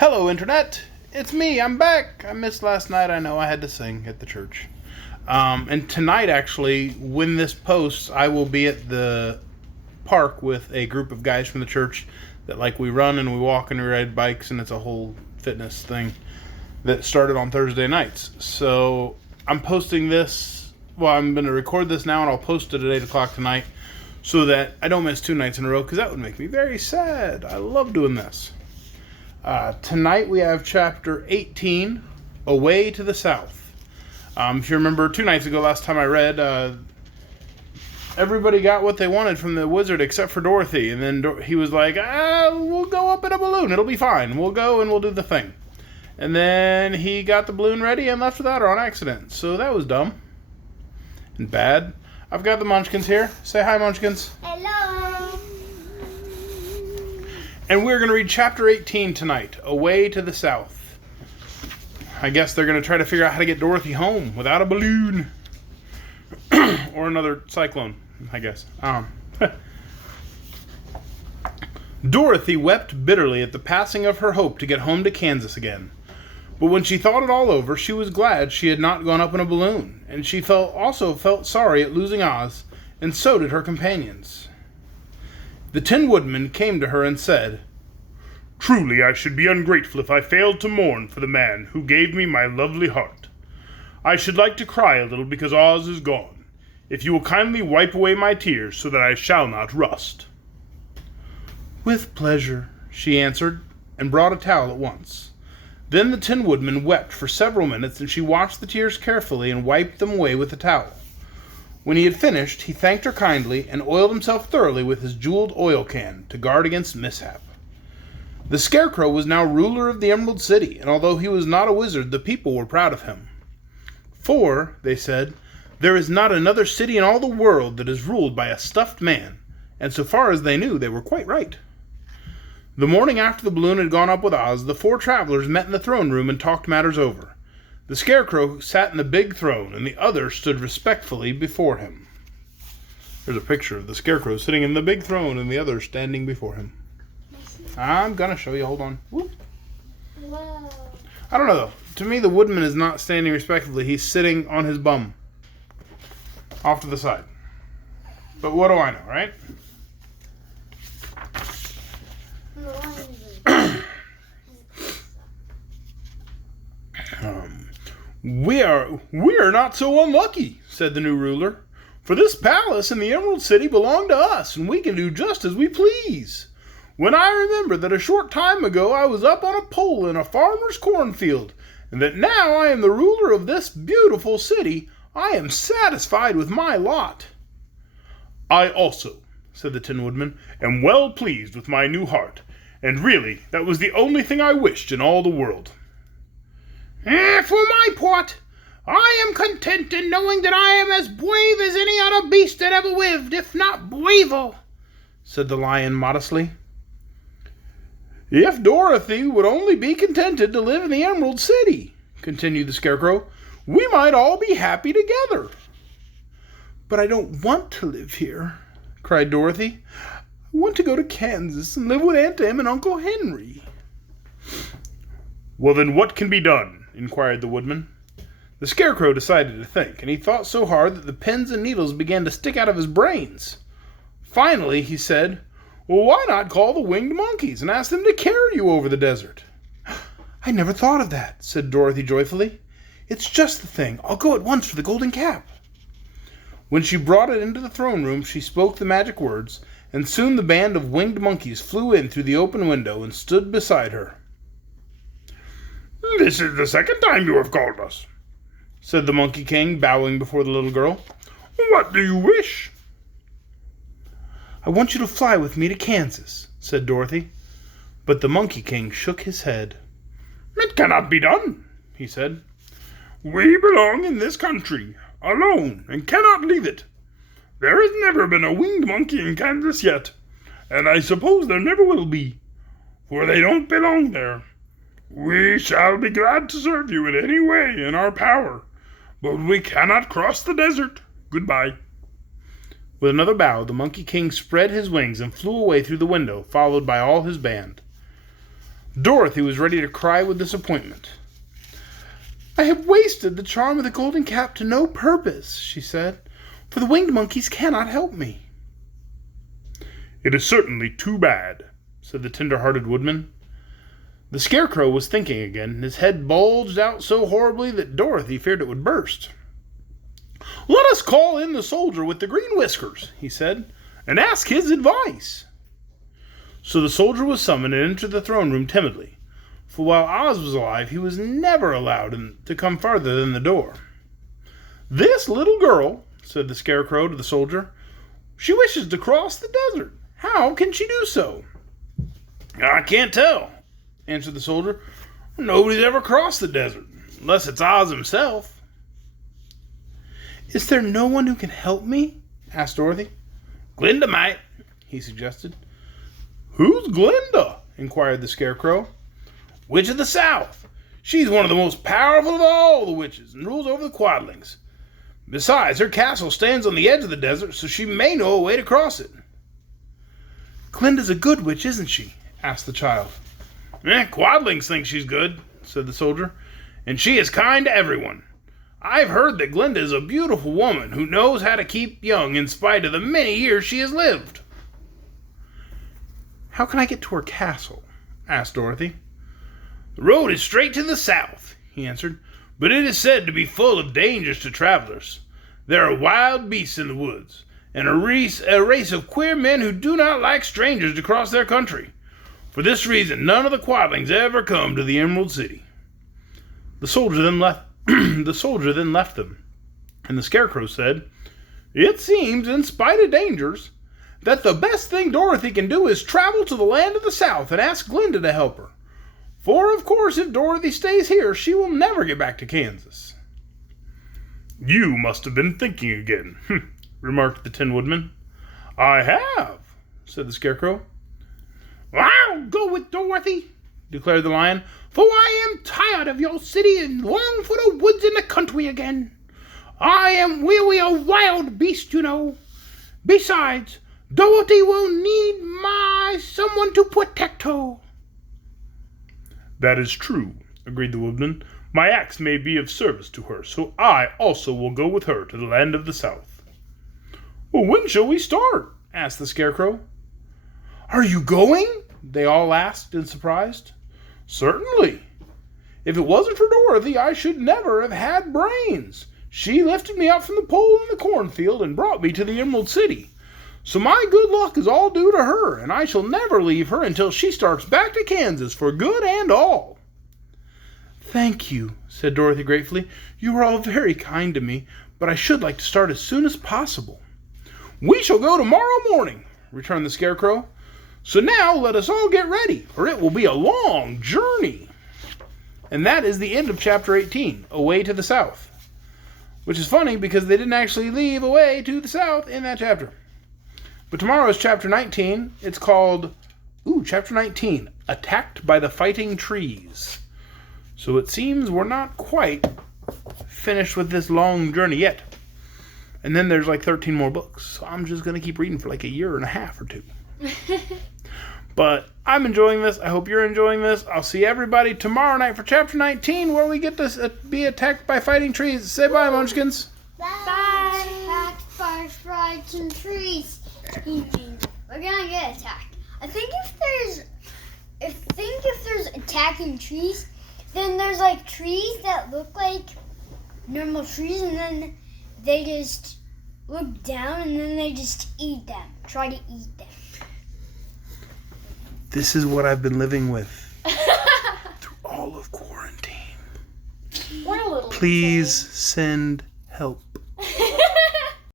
Hello, Internet. It's me. I'm back. I missed last night. I know I had to sing at the church. And tonight, actually, when this posts, I will be at the park with a group of guys from the church that, we run and we walk and we ride bikes, and it's a whole fitness thing that started on Thursday nights. So I'm posting this. Well, I'm going to record this now, and I'll post it at 8 o'clock tonight so that I don't miss 2 nights in a row, because that would make me very sad. I love doing this. Tonight we have chapter 18, Away to the South. If you remember 2 nights ago, last time I read, everybody got what they wanted from the wizard except for Dorothy. And then he was like, we'll go up in a balloon. It'll be fine. We'll go and we'll do the thing. And then he got the balloon ready and left without her on accident. So that was dumb and bad. I've got the Munchkins here. Say hi, Munchkins. Hello. And we're going to read chapter 18 tonight, Away to the South. I guess they're going to try to figure out how to get Dorothy home without a balloon. Or another cyclone, I guess. Dorothy wept bitterly at the passing of her hope to get home to Kansas again. But when she thought it all over, she was glad she had not gone up in a balloon. And she also felt sorry at losing Oz, and so did her companions. The Tin Woodman came to her and said, "Truly I should be ungrateful if I failed to mourn for the man who gave me my lovely heart. I should like to cry a little because Oz is gone, if you will kindly wipe away my tears so that I shall not rust." "With pleasure," she answered, and brought a towel at once. Then the Tin Woodman wept for several minutes, and she washed the tears carefully and wiped them away with the towel. When he had finished, he thanked her kindly and oiled himself thoroughly with his jeweled oil can to guard against mishap. The Scarecrow was now ruler of the Emerald City, and although he was not a wizard, the people were proud of him. "For," they said, "there is not another city in all the world that is ruled by a stuffed man," and so far as they knew, they were quite right. The morning after the balloon had gone up with Oz, the 4 travelers met in the throne room and talked matters over. The Scarecrow sat in the big throne, and the others stood respectfully before him. There's a picture of the Scarecrow sitting in the big throne and the others standing before him. I'm gonna show you. Hold on. Whoop. Whoa. I don't know, though. To me, the Woodman is not standing respectfully. He's sitting on his bum. Off to the side. But what do I know, right? We are not so unlucky," said the new ruler. "For this palace and the Emerald City belong to us, and we can do just as we please. When I remember that a short time ago I was up on a pole in a farmer's cornfield, and that now I am the ruler of this beautiful city, I am satisfied with my lot." "I also," said the Tin Woodman, "am well pleased with my new heart, and really that was the only thing I wished in all the world." For my part, I am content in knowing that I am as brave as any other beast that ever lived, if not braver," said the Lion modestly. "If Dorothy would only be contented to live in the Emerald City," continued the Scarecrow, "we might all be happy together." "But I don't want to live here," cried Dorothy. "I want to go to Kansas and live with Aunt Em and Uncle Henry." "Well, then what can be done?" inquired the Woodman. The Scarecrow decided to think, and he thought so hard that the pins and needles began to stick out of his brains. Finally, he said, "Well, why not call the winged monkeys and ask them to carry you over the desert?" "I never thought of that," said Dorothy joyfully. "It's just the thing. I'll go at once for the golden cap." When she brought it into the throne room, she spoke the magic words, and soon the band of winged monkeys flew in through the open window and stood beside her. "This is the second time you have called us," said the Monkey King, bowing before the little girl. "What do you wish?" "I want you to fly with me to Kansas," said Dorothy. But the Monkey King shook his head. "It cannot be done," he said. "We belong in this country, alone, and cannot leave it. There has never been a winged monkey in Kansas yet, and I suppose there never will be, for they don't belong there. We shall be glad to serve you in any way in our power, but we cannot cross the desert. Goodbye." With another bow, the Monkey King spread his wings and flew away through the window, followed by all his band. Dorothy was ready to cry with disappointment. "I have wasted the charm of the golden cap to no purpose," she said, "for the winged monkeys cannot help me." "It is certainly too bad," said the tender-hearted woodman. The Scarecrow was thinking again, and his head bulged out so horribly that Dorothy feared it would burst. "Let us call in the soldier with the green whiskers," he said, "and ask his advice." So the soldier was summoned and entered the throne room timidly, for while Oz was alive he was never allowed to come farther than the door. "This little girl," said the Scarecrow to the soldier, "she wishes to cross the desert. How can she do so?" "I can't tell," answered the soldier. "Nobody's ever crossed the desert, unless it's Oz himself." "Is there no one who can help me?" asked Dorothy. "Glinda might," he suggested. "Who's Glinda?" inquired the Scarecrow. "Witch of the South. She's one of the most powerful of all the witches, and rules over the Quadlings. Besides, her castle stands on the edge of the desert, so she may know a way to cross it." "Glinda's a good witch, isn't she?" asked the child. "Quadlings think she's good," said the soldier, "and she is kind to everyone. I've heard that Glinda is a beautiful woman who knows how to keep young in spite of the many years she has lived." "How can I get to her castle?" asked Dorothy. "The road is straight to the south," he answered, "but it is said to be full of dangers to travelers. There are wild beasts in the woods, and a race of queer men who do not like strangers to cross their country. For this reason, none of the Quadlings ever come to the Emerald City." The soldier then left them, and the Scarecrow said, "It seems, in spite of dangers, that the best thing Dorothy can do is travel to the land of the South and ask Glinda to help her. For, of course, if Dorothy stays here, she will never get back to Kansas." "You must have been thinking again," remarked the Tin Woodman. "I have," said the Scarecrow. "I'll go with Dorothy," declared the Lion, "for I am tired of your city and long for the woods and the country again. I am really a wild beast, you know. Besides, Dorothy will need someone to protect her." "That is true," agreed the Woodman. "My axe may be of service to her, so I also will go with her to the land of the South." "Well, when shall we start?" asked the Scarecrow. "Are you going?" they all asked in surprise. "Certainly. If it wasn't for Dorothy, I should never have had brains. She lifted me up from the pole in the cornfield and brought me to the Emerald City. So my good luck is all due to her, and I shall never leave her until she starts back to Kansas for good and all." "Thank you," said Dorothy gratefully. "You are all very kind to me, but I should like to start as soon as possible." "We shall go tomorrow morning," returned the Scarecrow. "So now let us all get ready, or it will be a long journey." And that is the end of Chapter 18, Away to the South. Which is funny because they didn't actually leave away to the south in that chapter. But tomorrow is Chapter 19. It's called, Chapter 19, Attacked by the Fighting Trees. So it seems we're not quite finished with this long journey yet. And then there's like 13 more books. So I'm just going to keep reading for like a year and a half or two. But I'm enjoying this. I hope you're enjoying this. I'll see everybody tomorrow night for Chapter 19, where we get to be attacked by fighting trees. Say bye, Munchkins. Bye. Attacked by fighting trees. We're gonna get attacked. I think if there's attacking trees, then there's like trees that look like normal trees, and then they just look down and then they just eat them. Try to eat them. This is what I've been living with through all of quarantine. We're a little Please send help.